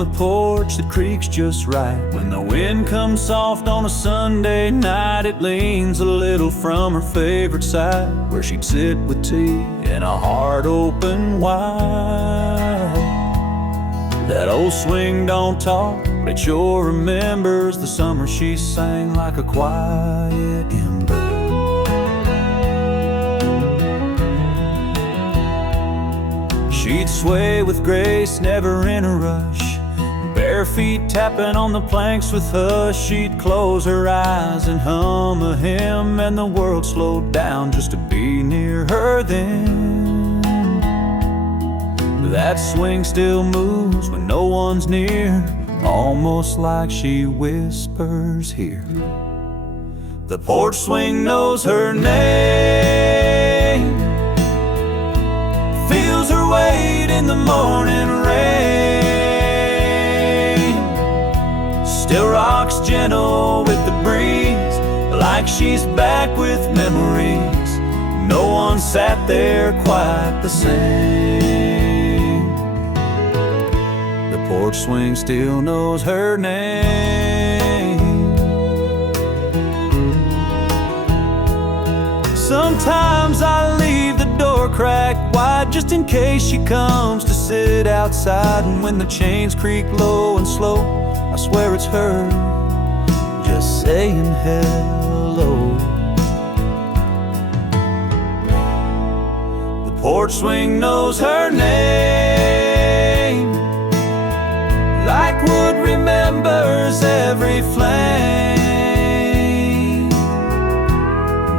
the porch that creaks just right. When the wind comes soft on a Sunday night, it leans a little from her favorite side, where she'd sit with tea and a heart open wide. That old swing don't talk, but it sure remembers the summer she sang like a quiet ember. She'd sway with grace, never in a rush, bare feet tapping on the planks with us. She'd close her eyes and hum a hymn, and the world slowed down just to be near her then. That swing still moves when no one's near, almost like she whispers here. The porch swing knows her name, feels her weight in the morning rain, still rocks gentle with the breeze, like she's back with memories. No one sat there quite the same. The porch swing still knows her name. Sometimes I leave the door cracked wide just in case she comes to sit outside. And when the chains creak low and slow, I swear it's her just saying hello. The porch swing knows her name, like wood remembers every flame.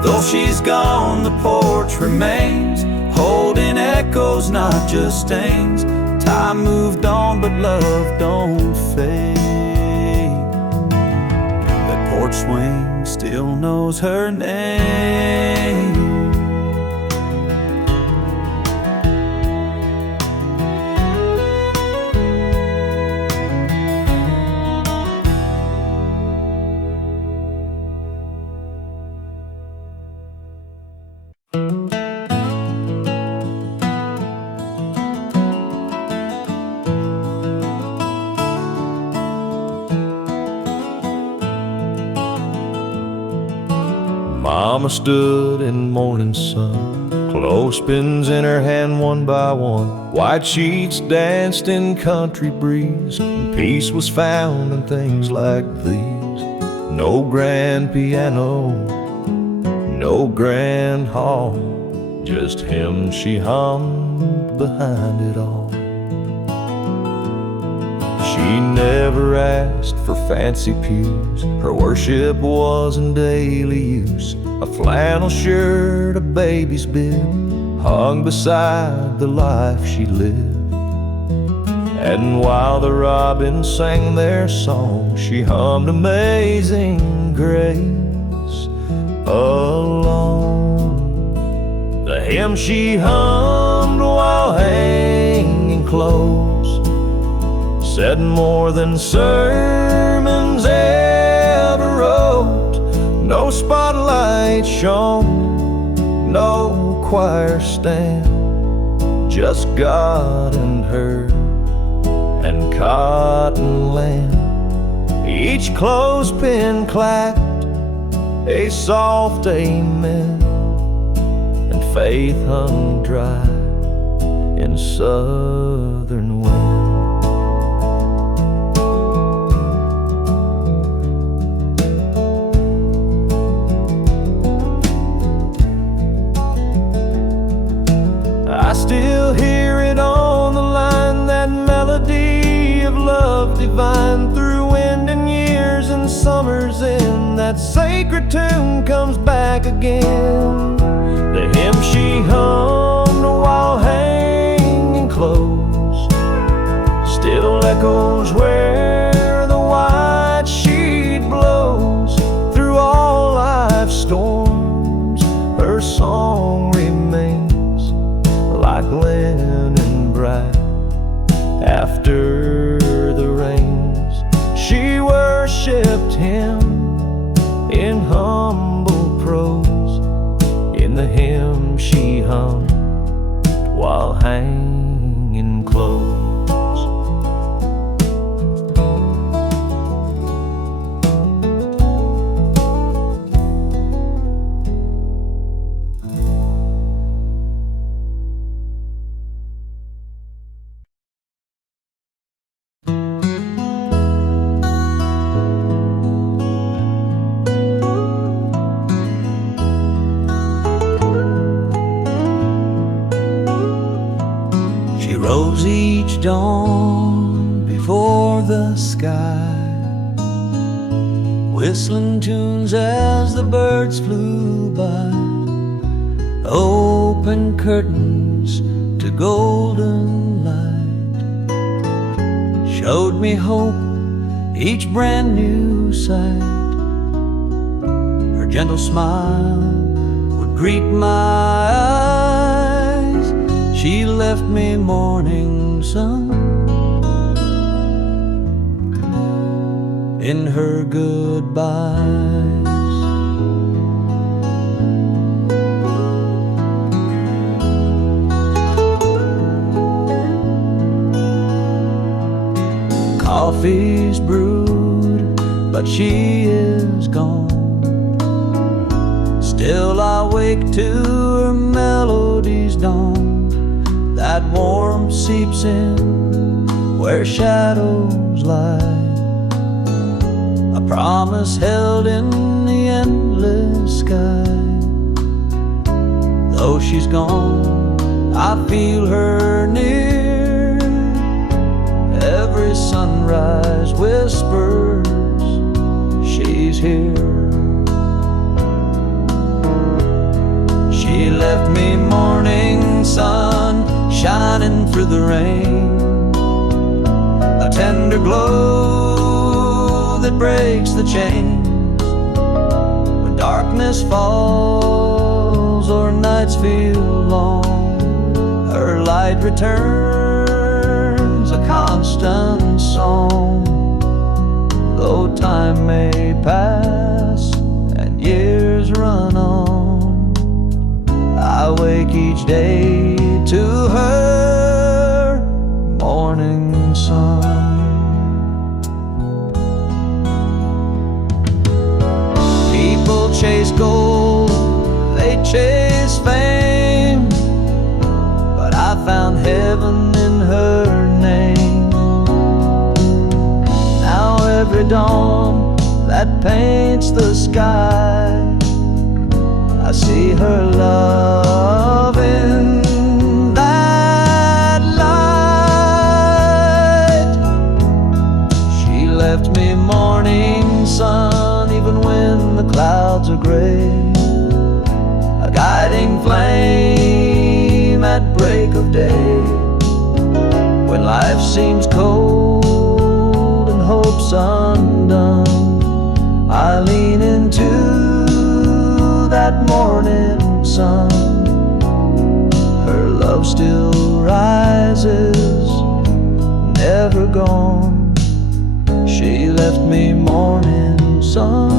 Though she's gone, the porch remains, holding echoes, not just stains. Time moved on, but love don't fade. That porch swing still knows her name. Mama stood in morning sun, clothespins in her hand one by one. White sheets danced in country breeze, and peace was found in things like these. No grand piano, no grand hall, just hymns she hummed behind it all. She never asked for fancy pews, her worship was in daily use. A flannel shirt, a baby's bib, hung beside the life she lived. And while the robins sang their song, she hummed Amazing Grace alone. The hymn she hummed while hanging clothes said more than sermons ever wrote. No spotlight shone, no choir stand, just God and her and cotton land. Each clothespin clapped a soft amen, and faith hung dry in southern wind. I still hear it on the line, that melody of love divine. Through wind and years and summers in, that sacred tune comes back again. The hymn she hummed while hanging clothes still echoes where the white sheet blows. Through all life's storms, her song remains like linen bright after the rains. She worshipped him in humble prose, in the hymn she hummed while hanging clothes. sky, whistling tunes as the birds flew by, open curtains to golden light, showed me hope, each brand new sight. Her gentle smile would greet my eyes. She left me morning sun in her goodbyes. Coffee's brewed, but she is gone. Still I wake to her melody's dawn. That warmth seeps in where shadows lie, a promise held in the endless sky. Though she's gone, I feel her near. Every sunrise whispers she's here. She left me morning sun shining through the rain, a tender glow that breaks the chains. When darkness falls or nights feel long, her light returns, a constant song. Though time may pass and years run on, I wake each day to her morning sun. People chase gold, they chase fame, but I found heaven in her name. Now every dawn that paints the sky, I see her love in that light. She left me morning sun even when the clouds are gray, a guiding flame at break of day. When life seems cold and hope's undone, I lean into that morning sun. Her love still rises, never gone. She left me morning sun.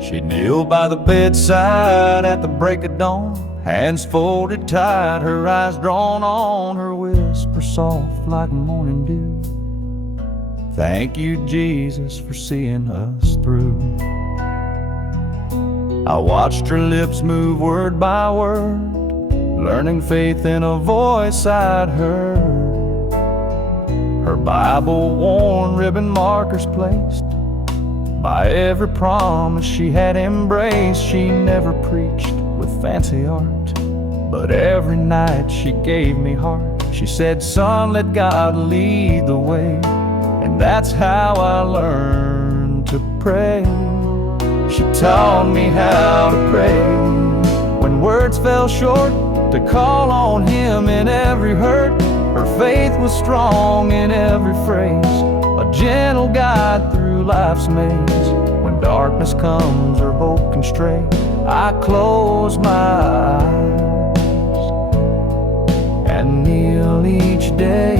She'd kneel by the bedside at the break of dawn, hands folded tight, her eyes drawn on, her whisper soft like morning dew. Thank you, Jesus, for seeing us through. I watched her lips move word by word, learning faith in a voice I'd heard. Her Bible-worn ribbon markers placed by every promise she had embraced. She never preached with fancy art, but every night she gave me heart. She said, son, let God lead the way. And that's how I learned to pray. She taught me how to pray when words fell short, to call on Him in every hurt. Her faith was strong in every phrase, a gentle guide through life's maze. When darkness comes or hope can stray, I close my eyes and kneel each day,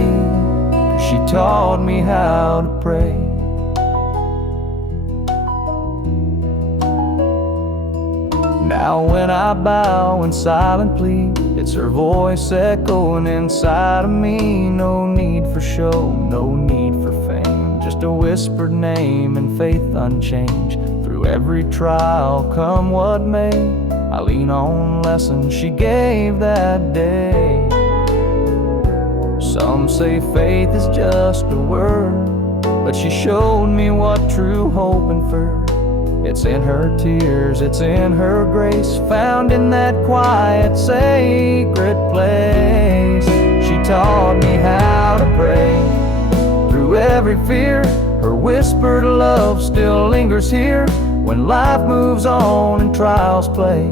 'cause she taught me how to pray. Now when I bow in silent plea, it's her voice echoing inside of me. No need for show, no need for fame, just a whispered name and faith unchanged. Through every trial, come what may, I lean on lessons she gave that day. Some say faith is just a word, but she showed me what true hope inferred. It's in her tears, it's in her grace, found in that quiet, sacred place. She taught me how to pray through every fear. Her whispered love still lingers here. When life moves on and trials play,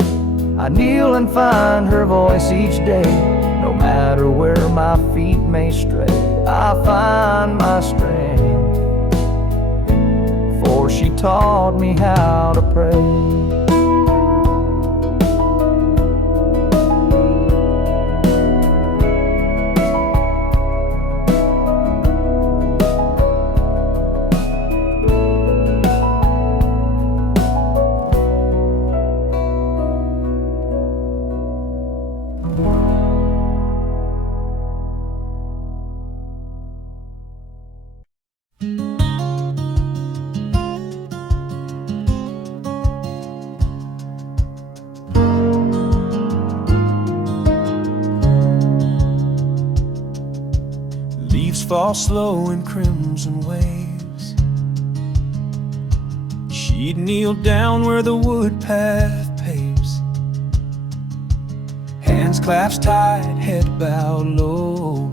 I kneel and find her voice each day. No matter where my feet may stray, I find my strength, for she taught me how to pray. Leaves fall slow in crimson waves. She'd kneel down where the wood path paves, hands clasped tight, head bowed low.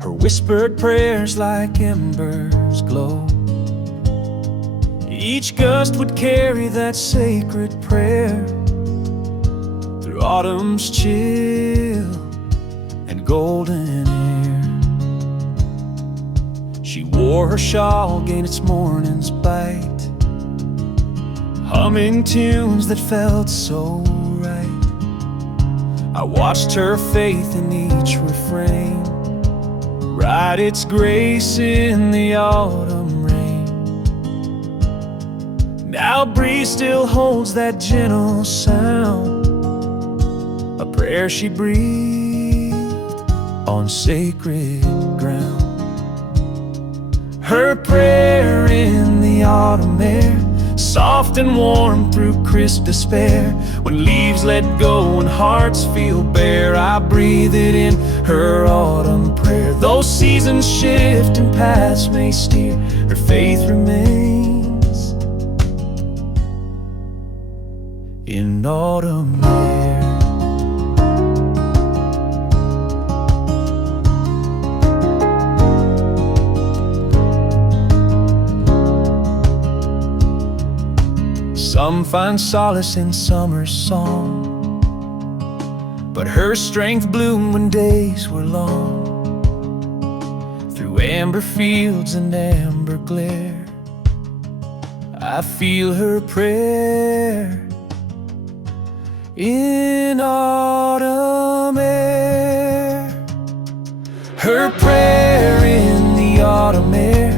Her whispered prayers like embers glow. Each gust would carry that sacred prayer through autumn's chill and golden air. She wore her shawl, gained its morning's bite, humming tunes that felt so right. I watched her faith in each refrain write its grace in the autumn rain. Now breeze still holds that gentle sound, a prayer she breathed on sacred ground. Her prayer in the autumn air, soft and warm through crisp despair. When leaves let go and hearts feel bare, I breathe it in, her autumn prayer. Though seasons shift and paths may steer, her faith remains in autumn air. Some find solace in summer's song, but her strength bloomed when days were long. Through amber fields and amber glare, I feel her prayer in autumn air. Her prayer in the autumn air,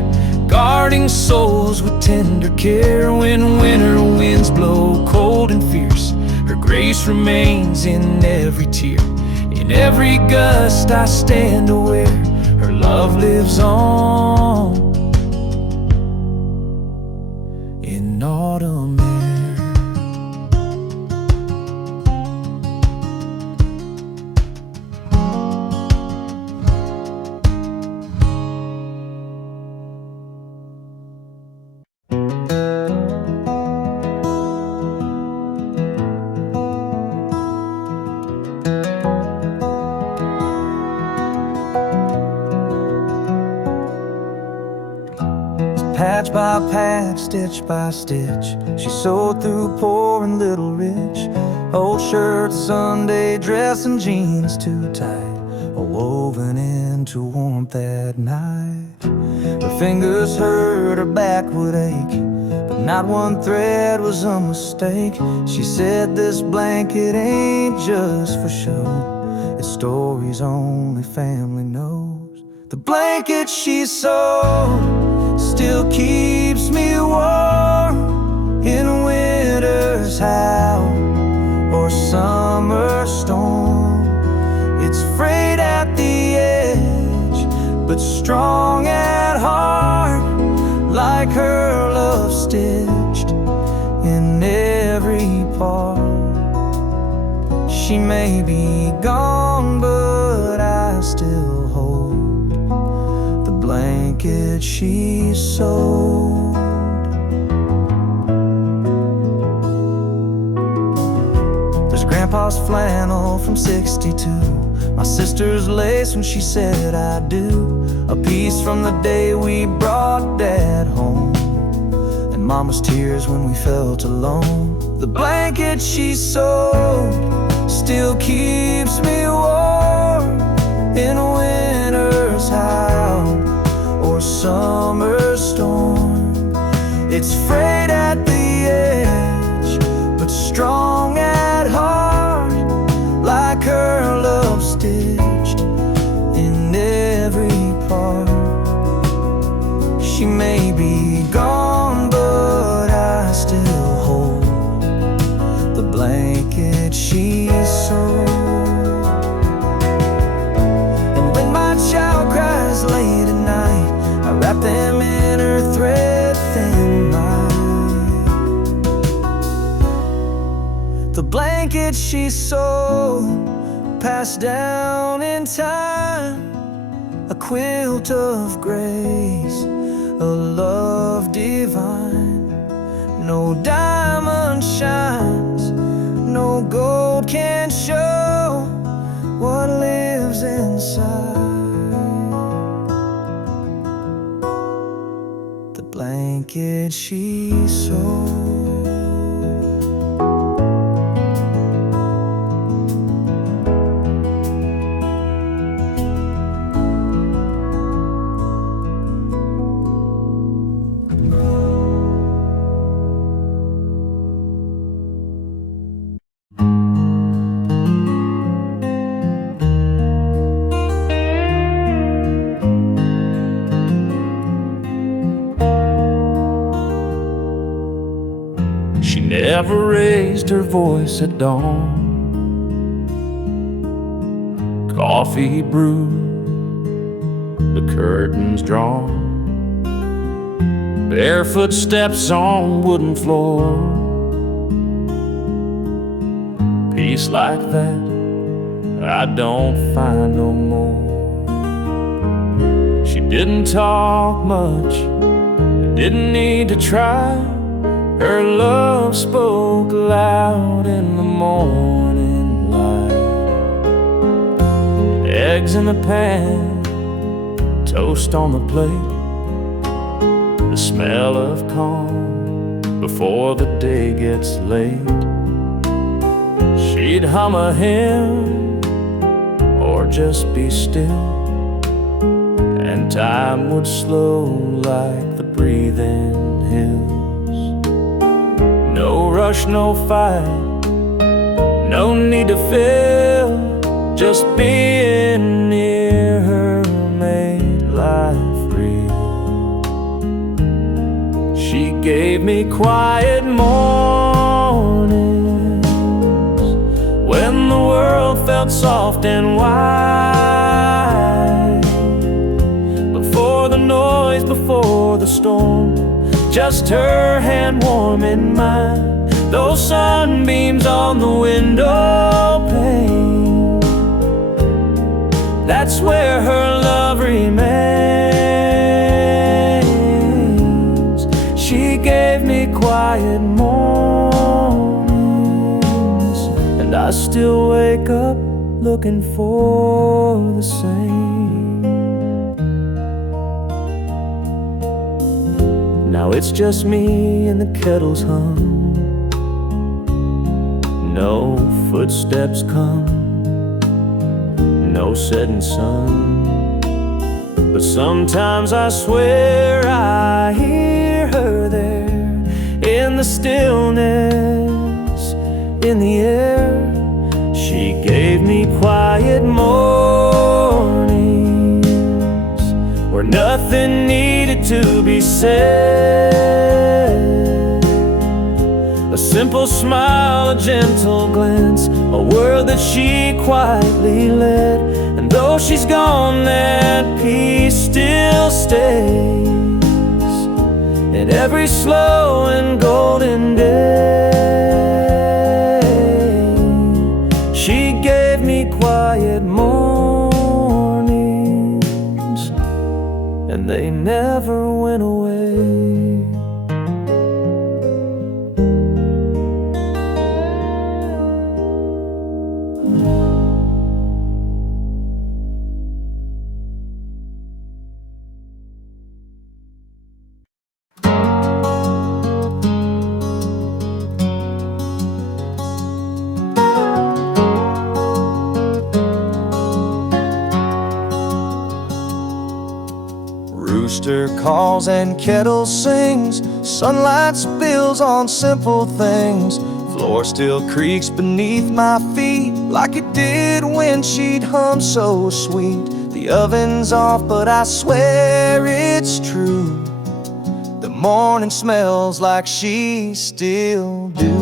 guarding souls with tender care. When winter winds blow cold and fierce, her grace remains in every tear. In every gust I stand aware, her love lives on in autumn air. Patch by patch, stitch by stitch, she sewed through poor and little rich. Old shirts, Sunday dress, and jeans too tight, all woven into warmth at night. Her fingers hurt, her back would ache, but not one thread was a mistake. She said this blanket ain't just for show, it's stories only family knows. The blanket she sewed still keeps me warm in winter's howl or summer storm. It's frayed at the edge, but strong at heart, like her love stitched in every part. She may be gone, but I still hold the blanket she sewed. There's Grandpa's flannel from '62, my sister's lace when she said I do, a piece from the day we brought Dad home, and Mama's tears when we felt alone. The blanket she sewed still keeps me warm in winter's howl or summer storm. It's frayed at the edge, but strong at heart, like her love stitched in every part. She may be gone, but I still hold the blanket she sewed. And when my child cries late at night, I wrap them in her thread-thin light. The blanket she sewed, passed down in time, a quilt of grace, a love divine. No diamond shines, no gold can show what lives inside the blanket she sewed. She never raised her voice at dawn. Coffee brewed, the curtains drawn, barefoot steps on wooden floor. Peace like that I don't find no more. She didn't talk much, didn't need to try. Her love spoke loud in the morning light. Eggs in the pan, toast on the plate, the smell of calm before the day gets late. She'd hum a hymn or just be still, and time would slow like the breathing hills. No rush, no fight, no need to fill, just being near her made life real. She gave me quiet mornings when the world felt soft and wide. Before the noise, before the storm, just her hand warm in mine. Those sunbeams on the window pane, that's where her love remains. She gave me quiet mornings, and I still wake up looking for the same. it's just me and the kettle's hum. No footsteps come, no setting sun. But sometimes I swear I hear her there, in the stillness, in the air. She gave me quiet mornings where nothing needed to be said. A simple smile, a gentle glance, a word that she quietly led. And though she's gone, that peace still stays in every slow and golden day. She gave me quiet mornings, and they never went away. Rooster calls and kettle sings, sunlight spills on simple things. Floor still creaks beneath my feet like it did when she'd hum so sweet. The oven's off, but I swear it's true. The morning smells like she still do.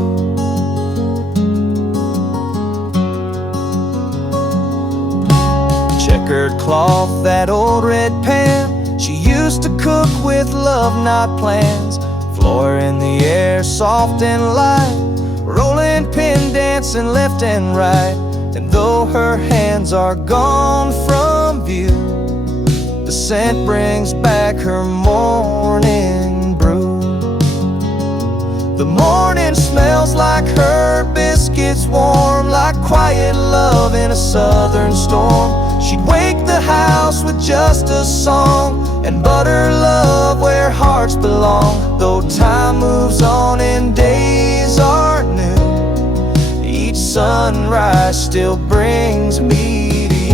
Checkered cloth, that old red pan, she used to cook with love, not plans. Floor in the air, soft and light, rolling pin dancing left and right. And though her hands are gone from view, the scent brings back her morning brew. The morning smells like her biscuits, warm like quiet love in a southern storm. She'd wake the house with just a song and butter love where hearts belong. Though time moves on and days are new, each sunrise still brings me to you.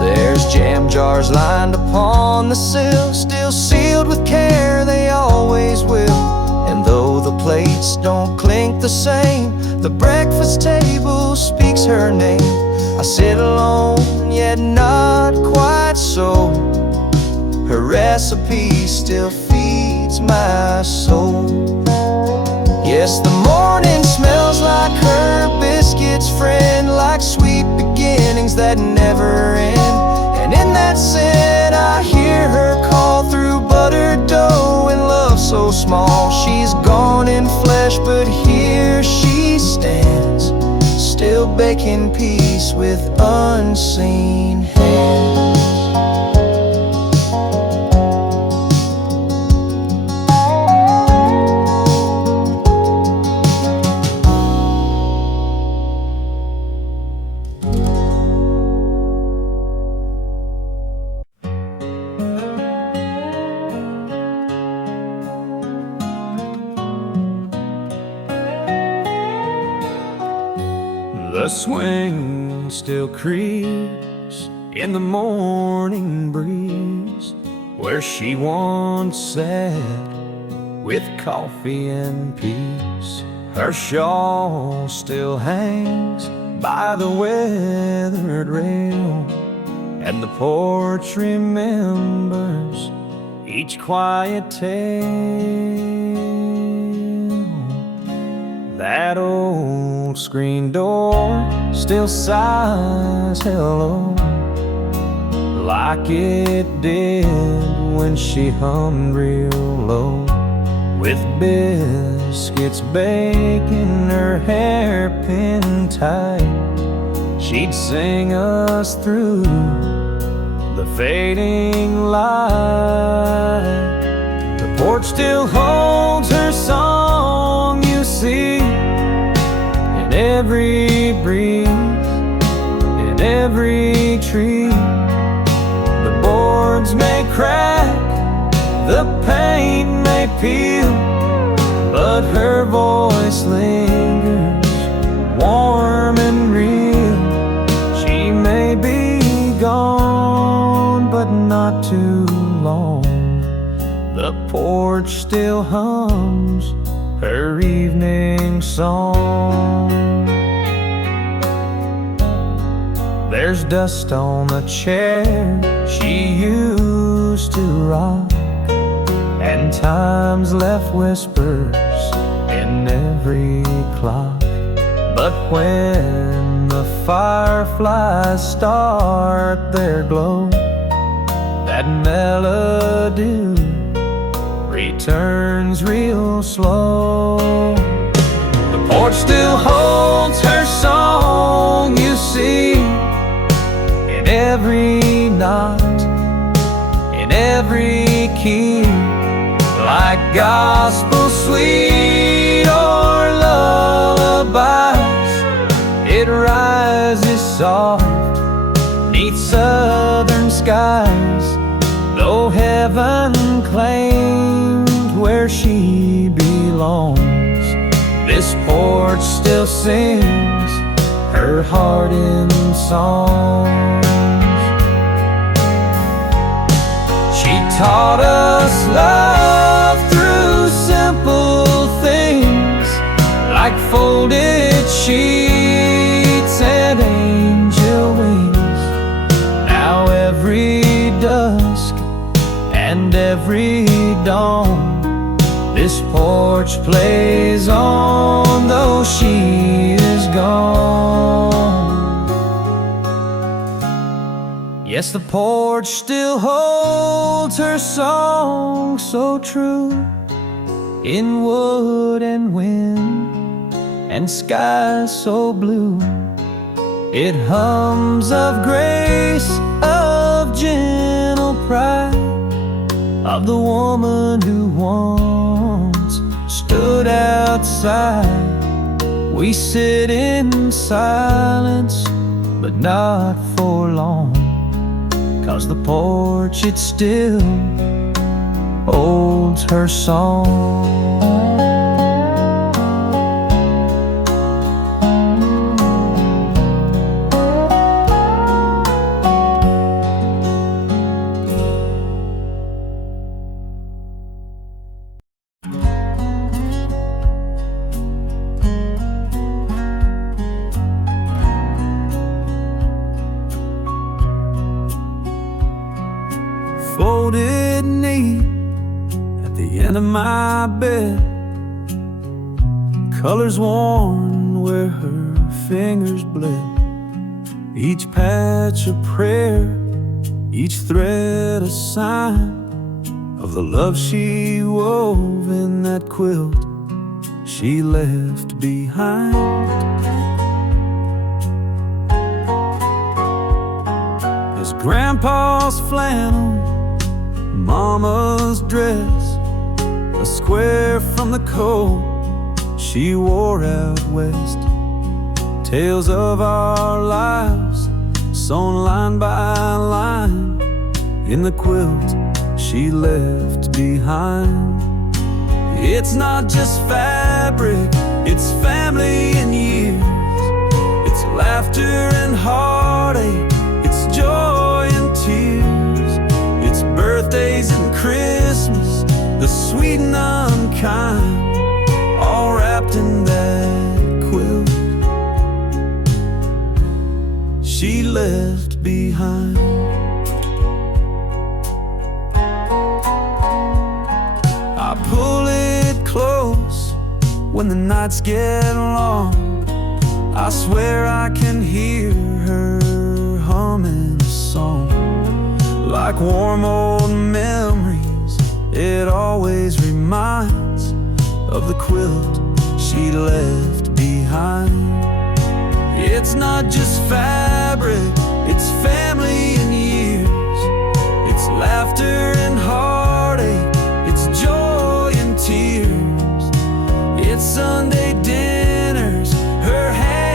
There's jam jars lined upon the sill, still sealed with care, they always will. And though the plates don't clink the same, the breakfast table speaks her name. I sit alone, yet not quite so. Her recipe still feeds my soul. Yes, the morning smells like her biscuits, friend, like sweet beginnings that never end. And in that scent I hear her call through buttered dough and love so small. She's gone in flesh, but here she stands, still baking peace with unseen hands. The swing still creaks in the morning breeze, where she once sat with coffee and peace. Her shawl still hangs by the weathered rail, and the porch remembers each quiet tale. That old screen door still sighs hello, like it did when she hummed real low. With biscuits baking her hairpin tight, she'd sing us through the fading light. The porch still holds her song, you see, every breeze, in every tree. The boards may crack, the paint may peel, but her voice lingers, warm and real. She may be gone, but not too long. The porch still hums her evening song. There's dust on the chair she used to rock, and time's left whispers in every clock. But when the fireflies start their glow, that melody returns real slow. The porch still holds her song, you see, in every knot, in every key, like gospel sweet or lullabies. It rises soft 'neath southern skies, though heaven claimed where she belongs. This porch still sings her heart in songs. She taught us love through simple things, like folded sheets and angel wings. Now every dusk and every dawn, this porch plays on, though she is gone. Yes, the porch still holds her song so true, in wood and wind and sky so blue. It hums of grace, of gentle pride, of the woman who once stood outside. We sit in silence, but not for long, 'cause the porch, it still holds her song. Folded neat at the end of my bed, colors worn where her fingers bled. Each patch a prayer, each thread a sign of the love she wove in that quilt she left behind. As Grandpa's flannel, Mama's dress, a square from the coat she wore out west. Tales of our lives, sewn line by line in the quilt she left behind. It's not just fabric, it's family and years. It's laughter and heartache, it's joy and tears. It's birthdays and Christmas, the sweet and unkind, all wrapped in that quilt she left behind. I pull it close when the nights get long. I swear I can hear her humming a song, like warm old memories. It always reminds of the quilt she left behind. It's not just fabric, it's family and years. It's laughter and heartache, it's joy and tears. It's Sunday dinners, her hair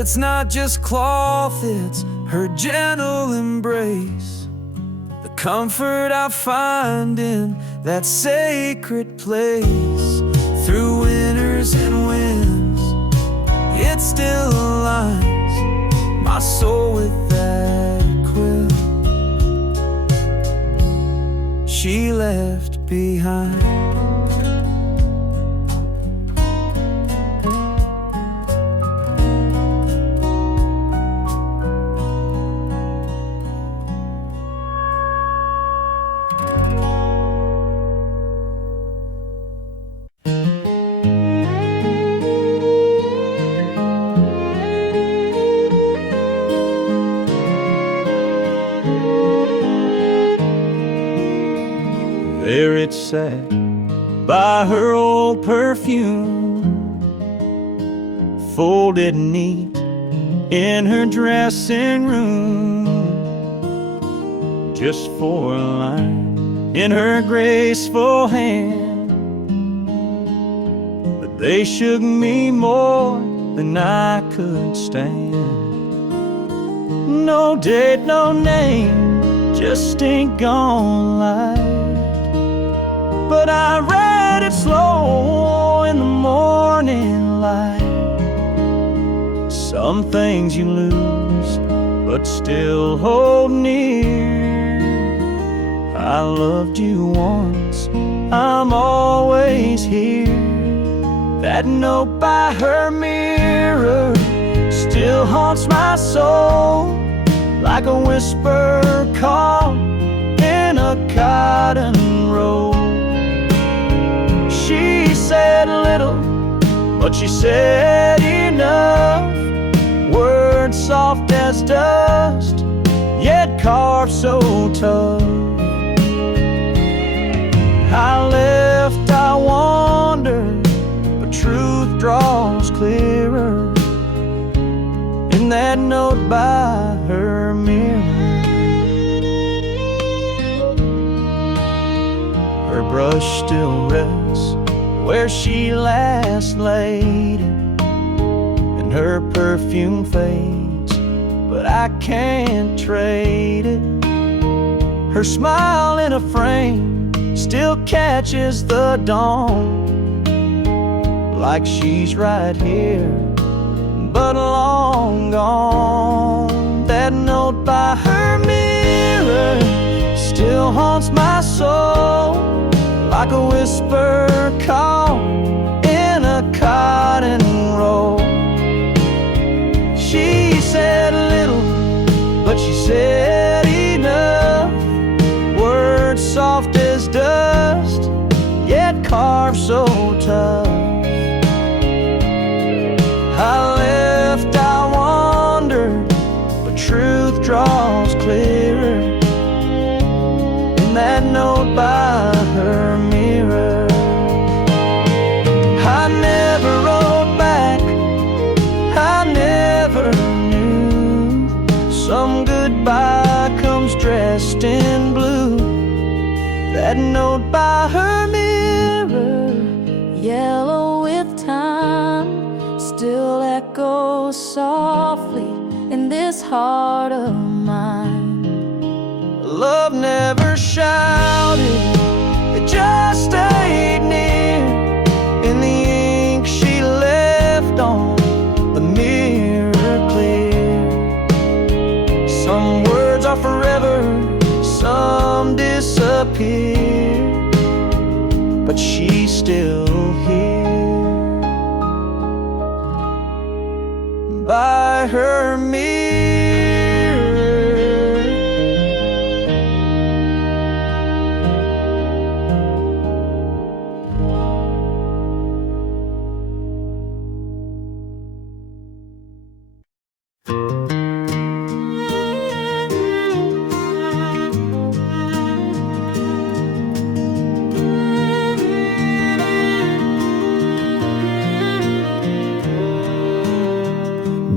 It's not just cloth, it's her gentle embrace, the comfort I find in that sacred place. Through winters and winds, it still aligns my soul with that quilt she left behind. There it sat by her old perfume, folded neat in her dressing room, just for a line in her graceful hand. But they shook me more than I could stand. No date, no name, just ink on light. But I read it slow in the morning light. Some things you lose, but still hold near. I loved you once, I'm always here. That note by her mirror still haunts my soul, like a whisper call in a cotton roll. She said little, but she said enough. Words soft as dust, yet carved so tough. I left, I wandered, but truth draws clearer in that note by her mirror. Her brush still rests where she last laid it, and her perfume fades, but I can't trade it. Her smile in a frame still catches the dawn, like she's right here, but long gone. That note by her mirror still haunts my soul, like a whisper call in a cotton roll. She said little, but she said enough. Words soft as dust, yet carved so tough. I left, I wandered, but truth draws clearer in that note by her mirror. I never wrote back, I never knew. Some goodbye comes dressed in blue. That note by her mirror, yellow with time, still echoes softly in this heart of mine. love never shouted, it just stayed near in the ink she left on the mirror clear. Some words are forever, some disappear, but she's still here by her mirror.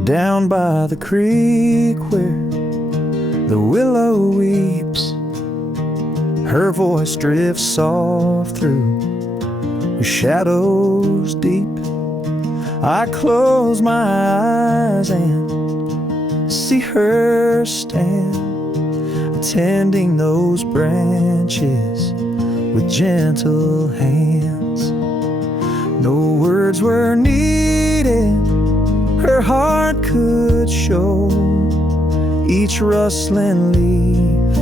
Down by the creek where the willow weeps, her voice drifts soft through the shadows deep. I close my eyes and see her stand, tending those branches with gentle hands. No words were needed, her heart could show. Each rustling leaf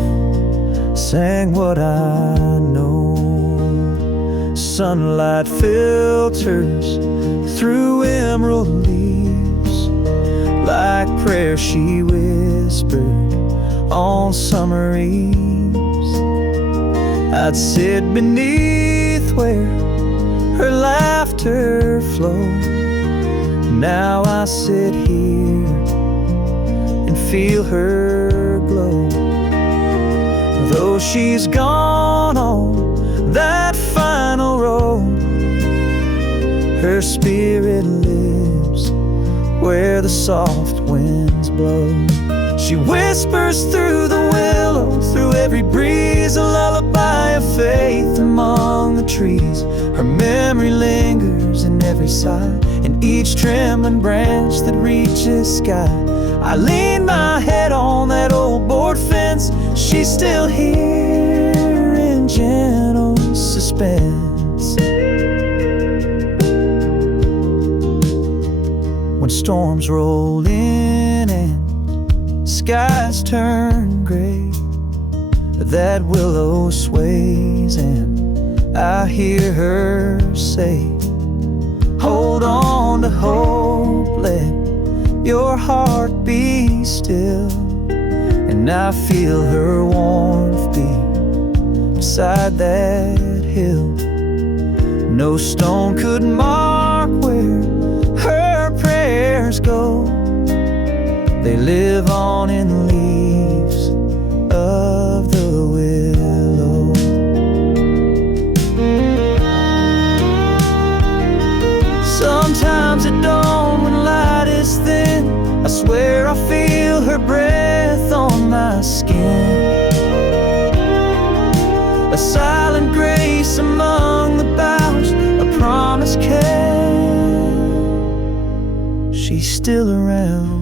sang what I know. Sunlight filters through emerald leaves, like prayer she whispered on summer eves. I'd sit beneath where her laughter flowed. Now I sit here and feel her glow. Though she's gone on that final road, her spirit lives where the soft winds blow. She whispers through the willow, through every breeze, a lullaby of faith among the trees. Her memory lingers in every sigh, in each trembling branch that reaches sky. I lean my head on that old board fence, she's still here in gentle suspense. When storms roll in and skies turn gray, that willow sways and I hear her say, hold on to hope, let your heart be still. And I feel her warmth beat beside that hill. No stone could mark where her prayers go. They live on in leaves of the willow. Sometimes at dawn when light is thin, I swear I feel her breath on my skin. A silent grace among the boughs, a promise kept. She's still around.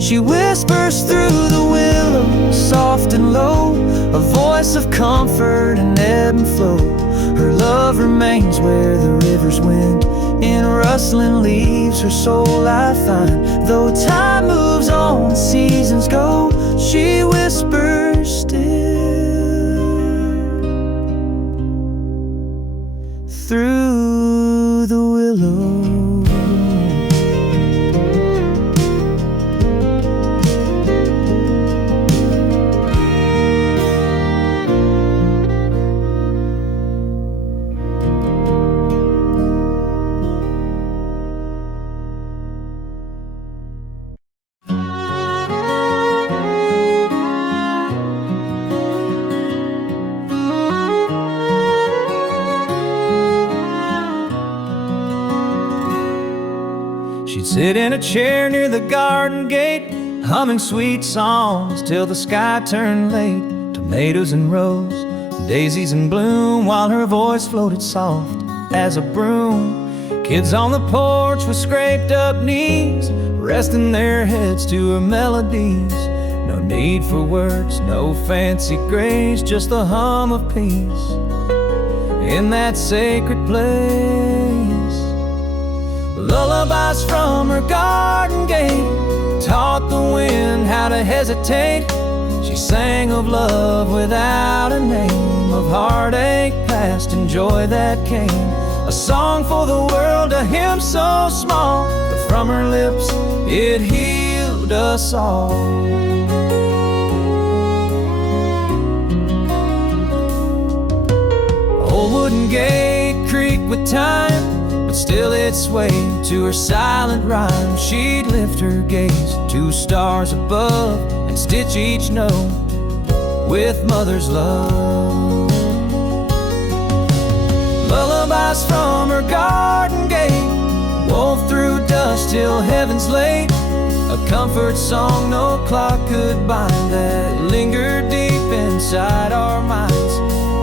She whispers through the willow, soft and low, a voice of comfort and ebb and flow. Her love remains where the rivers wend, in rustling leaves her soul I find. Though time moves on, seasons go, she whispers still through the willow. She'd sit in a chair near the garden gate, humming sweet songs till the sky turned late. Tomatoes in rows, daisies in bloom, while her voice floated soft as a broom. Kids on the porch with scraped up knees, resting their heads to her melodies. No need for words, no fancy grace, just the hum of peace in that sacred place. Lullabies from her garden gate taught the wind how to hesitate. She sang of love without a name, of heartache past and joy that came. A song for the world, a hymn so small, but from her lips it healed us all. Old wooden gate creaked with time, but still it swayed to her silent rhyme. She'd lift her gaze to stars above and stitch each note with mother's love. Lullabies from her garden gate wove through dust till heaven's late. A comfort song no clock could bind, that lingered deep inside our minds.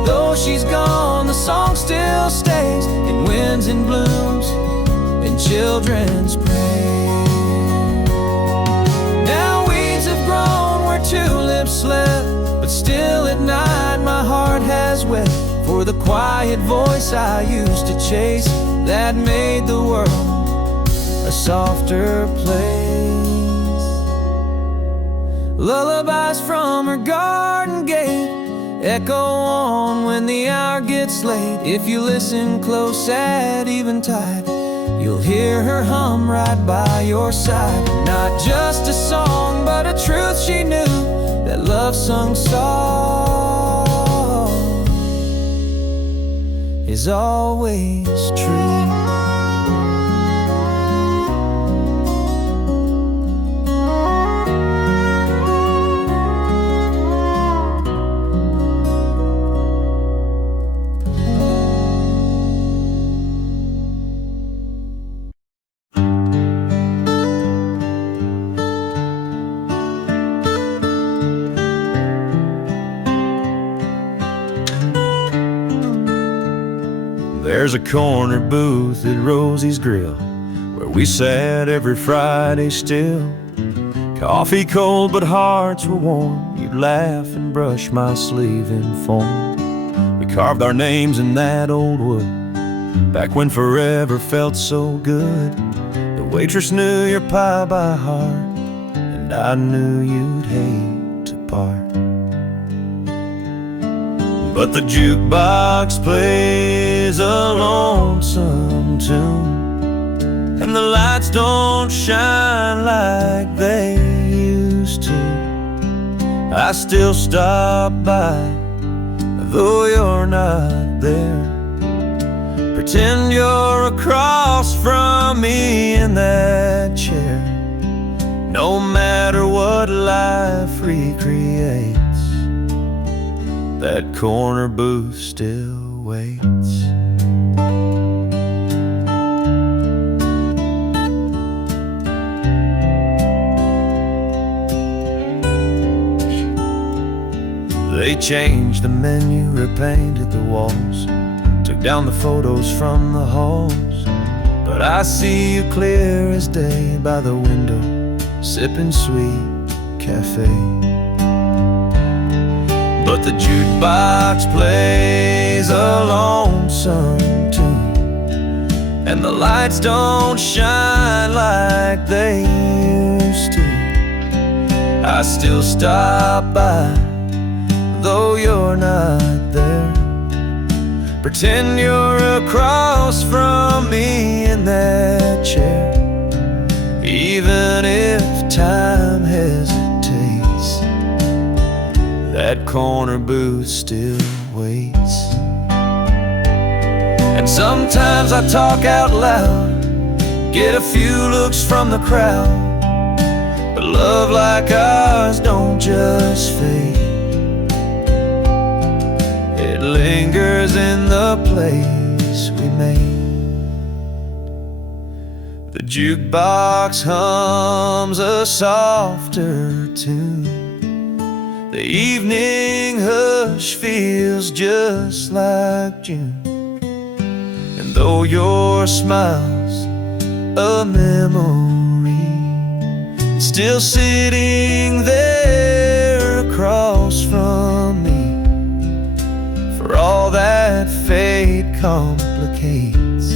Though though she's gone, the song still stays in winds and blooms, in children's praise. Now weeds have grown where tulips slept, but still at night my heart has wept for the quiet voice I used to chase, that made the world a softer place. Lullabies from her garden gate echo on when the hour gets late. If you listen close at eventide, you'll hear her hum right by your side. Not just a song, but a truth she knew, that love sung soft is always true. There's a corner booth at Rosie's Grill where we sat every Friday still. Coffee cold but hearts were warm. You'd laugh and brush my sleeve in foam. We carved our names in that old wood, back when forever felt so good. The waitress knew your pie by heart, and I knew you'd hate to part. But the jukebox plays a lonesome tune, and the lights don't shine like they used to. I still stop by, though you're not there. Pretend you're across from me in that chair. No matter what life recreates, that corner booth still waits. They changed the menu, repainted the walls, took down the photos from the halls. But I see you clear as day by the window, sipping sweet cafe. But the jukebox plays a lonesome tune, and the lights don't shine like they used to. I still stop by, though you're not there. Pretend you're across from me in that chair. Even if time hesitates, that corner booth still waits. And sometimes I talk out loud, get a few looks from the crowd. But love like ours don't just fade, it lingers in the place we made. The jukebox hums a softer tune, the evening hush feels just like June. And though your smile's a memory, it's still sitting there across from me. For all that fate complicates,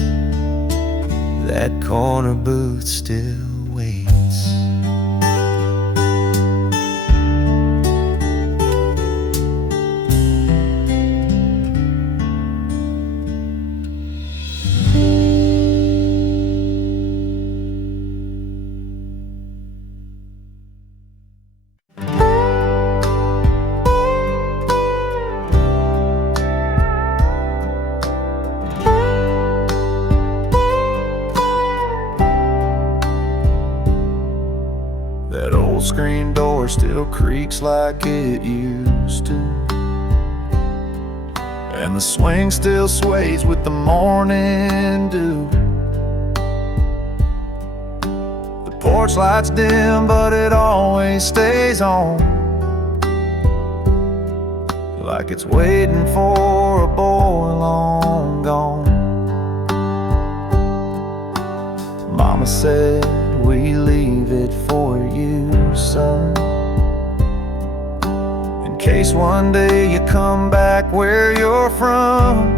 that corner booth still waits. That old screen door still creaks like it used to, and the swing still sways with the morning dew. The porch light's dim, but it always stays on, like it's waiting for a boy long gone. Mama said, we leave it for you, son, in case one day you come back where you're from.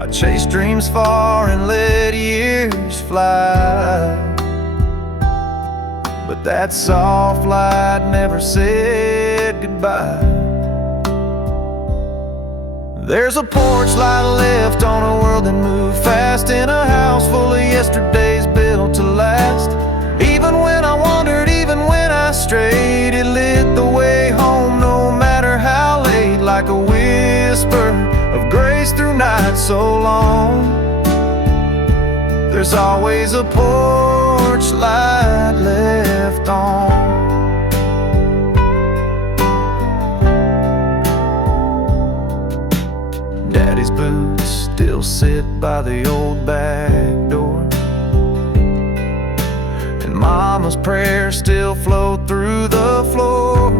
I chased dreams far and let years fly, but that soft light never said goodbye. There's a porch light left on a world that moved fast, in a house full of yesterdays built to last. Even when I wandered, even when I strayed, it lit the way home no matter how late, like a whisper of grace through nights so long. There's always a porch light left on. Daddy's boots still sit by the old back door, and Mama's prayers still flow through the floor.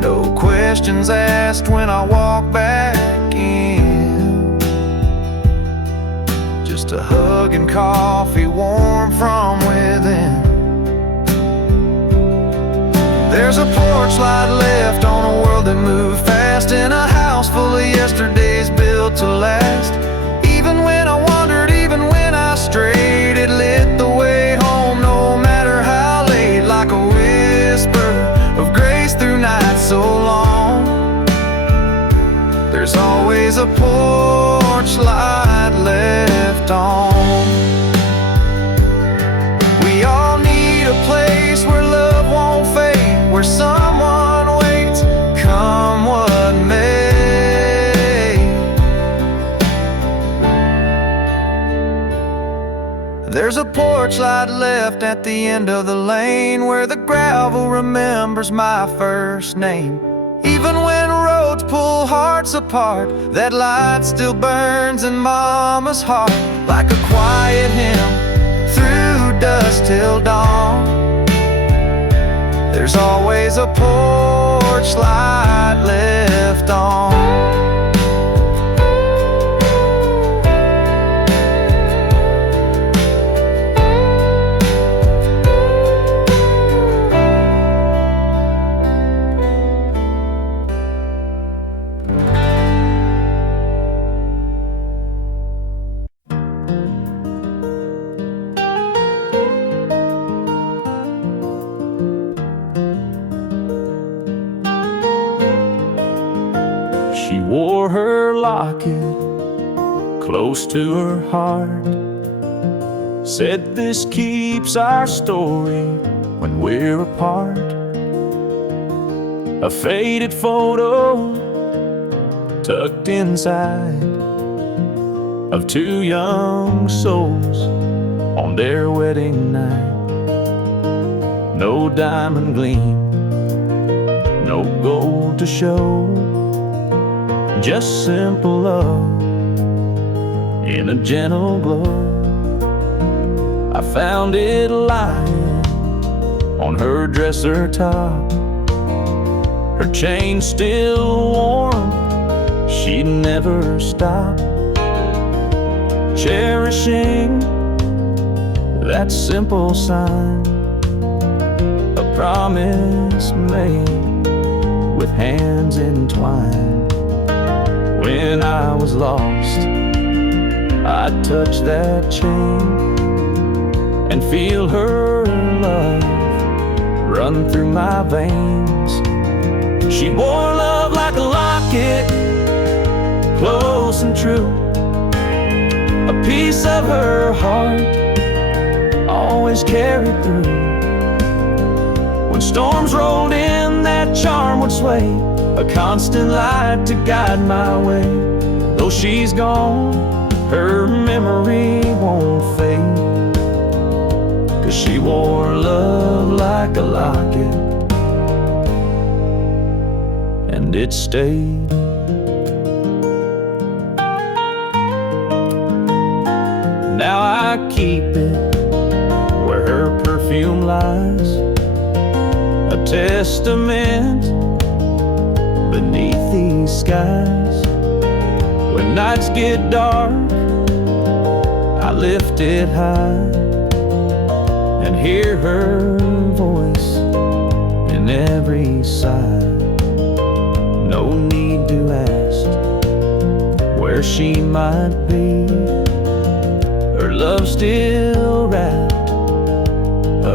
No questions asked when I walk back in, just a hug and coffee warm from within. There's a porch light left on a world that moved fast, in a house full of yesterdays built to last. Even when I wandered, even when I strayed, it lit the way home no matter how late, like a whisper of grace through nights so long. There's always a porch light left on. We all need a place where love won't fade, where someone waits, come what may. There's a porch light left at the end of the lane, where the gravel remembers my first name. Even when roads pull hearts apart, that light still burns in Mama's heart, like a quiet hymn through dusk till dawn. There's always a porch light left on. She wore her locket close to her heart, said this keeps our story when we're apart. A faded photo tucked inside of two young souls on their wedding night. No diamond gleam, no gold to show, just simple love in a gentle glow. I found it lying on her dresser top, her chain still warm, she'd never stop cherishing that simple sign, a promise made with hands entwined. When I was lost, I'd touch that chain and feel her love run through my veins. She wore love like a locket, close and true, a piece of her heart always carried through. When storms rolled in, that charm would sway, a constant light to guide my way. Though she's gone, her memory won't fade, 'cause she wore love like a locket, and it stayed. Now I keep it where her perfume lies, a testament beneath these skies. When nights get dark, I lift it high and hear her voice in every sigh. No need to ask where she might be. Her love still wrapped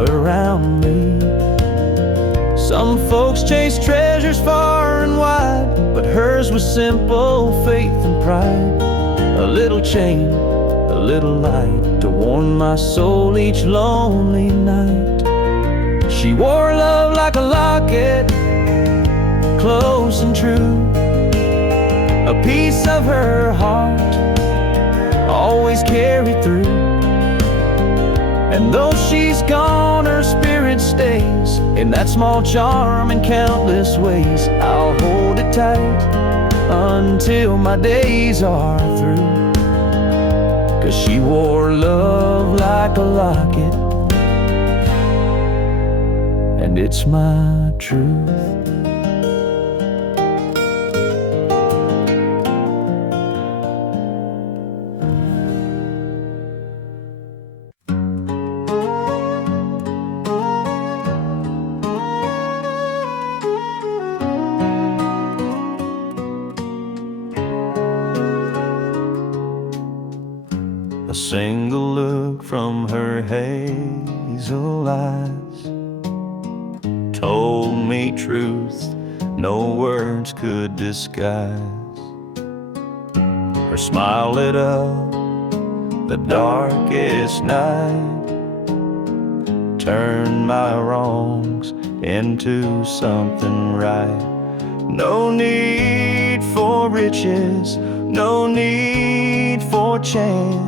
around me. Some folks chase treasures far and wide, but hers was simple faith and pride. A little chain, a little light to warm my soul each lonely night. She wore love like a locket, close and true, a piece of her heart always carried through. And though she's gone, her spirit stays in that small charm in countless ways. I'll hold it tight until my days are through, 'cause she wore love like a locket, and it's my truth. A single look from her hazel eyes told me truth no words could disguise. Her smile lit up the darkest night, turned my wrongs into something right. No need for riches, no need for chance.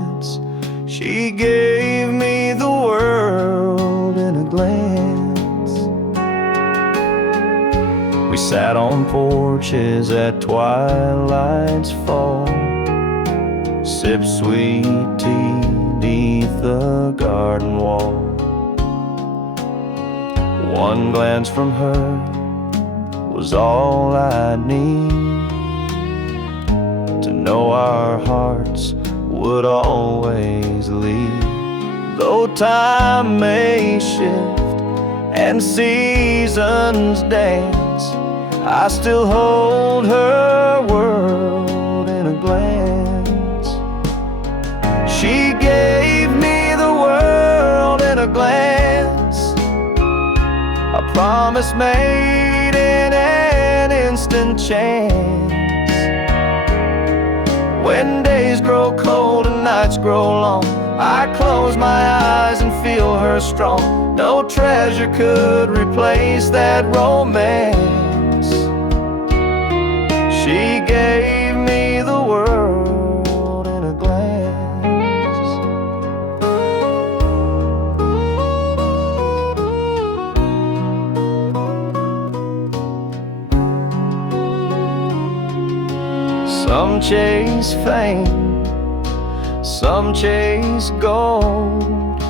She gave me the world in a glance. We sat on porches at twilight's fall, sipped sweet tea beneath the garden wall. One glance from her was all I need to know our hearts would always lead. Though time may shift and seasons dance, I still hold her world in a glance. She gave me the world in a glance, a promise made in an instant chance. When days grow cold and nights grow long, I close my eyes and feel her strong. No treasure could replace that romance. She gave me the world in a glance. Some chase fame, some chase gold,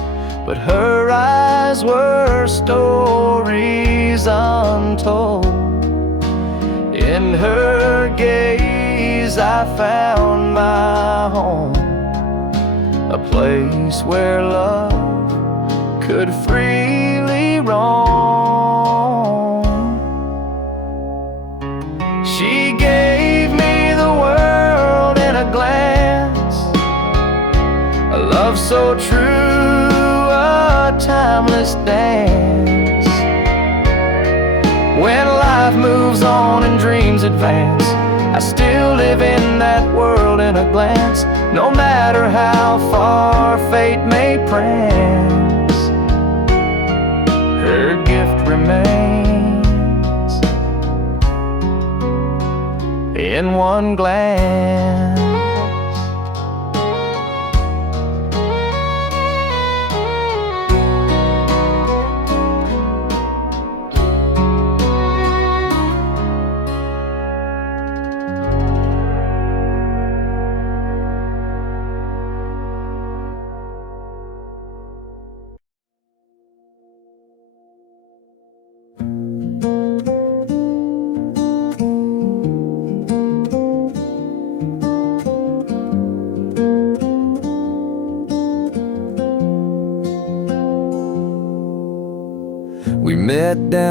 but her eyes were stories untold. In her gaze I found my home, a place where love could freely roam. She gave me the world in a glance, a love so true, a timeless dance. When life moves on and dreams advance, I still live in that world in a glance. No matter how far fate may prance, her gift remains in one glance.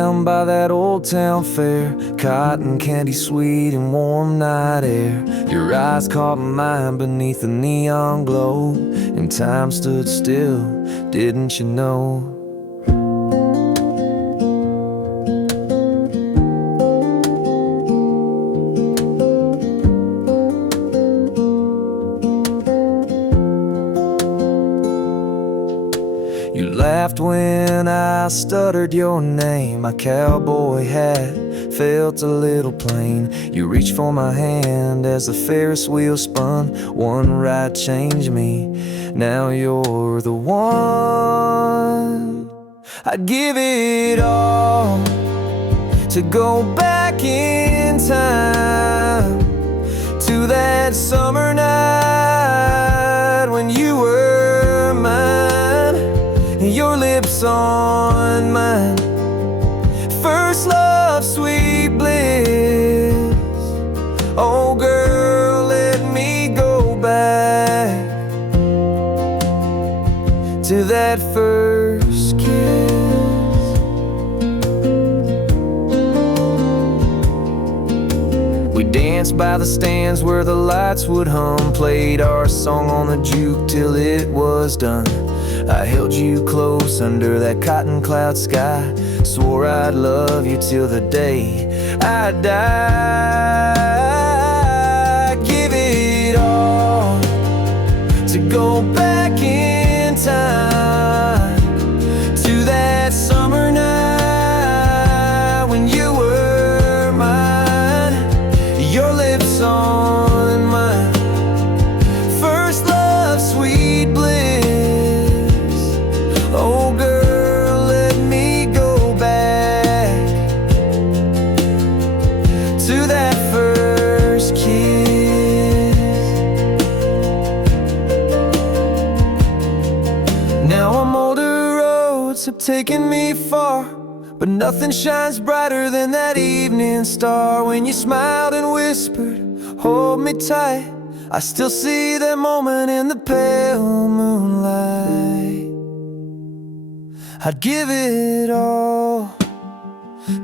down by that old town fair, cotton candy sweet and warm night air. Your eyes caught mine beneath the neon glow, and time stood still, didn't you know? You laughed when I stuttered your name. My cowboy hat felt a little plain. You reached for my hand as the Ferris wheel spun. One ride changed me, now you're the one. I'd give it all to go back in time to that summer night when you were mine, your lips on mine. First love, sweet bliss. Oh girl, let me go back to that first kiss. We danced by the stands where the lights would hum, played our song on the juke till it was done. I held you close under that cotton cloud sky, swore I'd love you till the day I die. Give it all to go back in time to that summer night when you were mine, your lips on mine. First love, sweet bliss. Oh girl, let me go back to that first kiss. Now I'm older, roads have taken me far, but nothing shines brighter than that evening star. When you smiled and whispered, hold me tight, I still see that moment in the pale moonlight. I'd give it all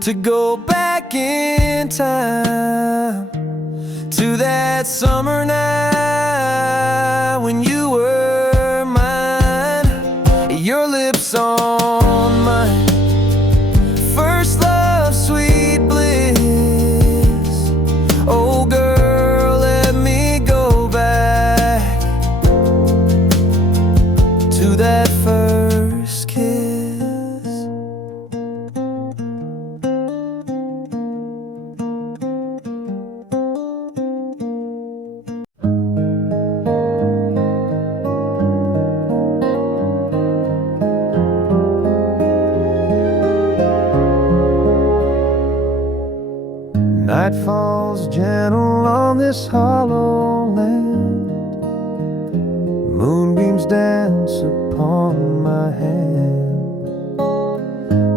to go back in time to that summer night when you were mine, your lips on mine. First love, sweet bliss. Oh girl, let me go back to that first kiss. Night falls gentle on this hollow land, moonbeams dance upon my hand.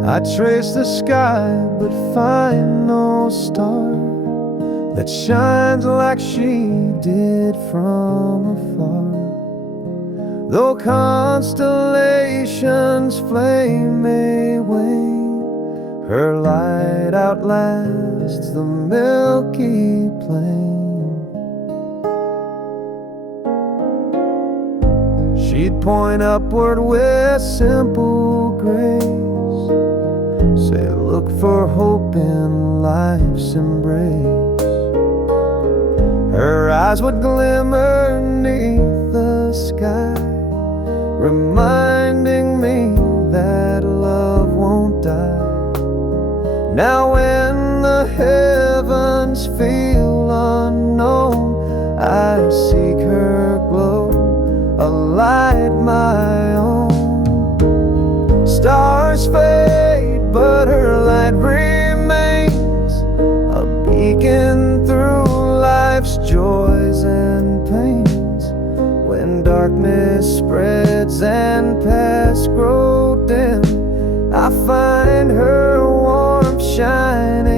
I trace the sky but find no star that shines like she did from afar. Though constellations flame may wane, her light outlasts the milky plain. She'd point upward with simple grace, say look for hope in life's embrace. Her eyes would glimmer 'neath the sky, reminding me that love won't die. Now when the heavens feel unknown, I seek her glow, a light my own. Stars fade, but her light remains, a beacon through life's joys and pains. When darkness spreads and paths grow dim, I find her warmth shining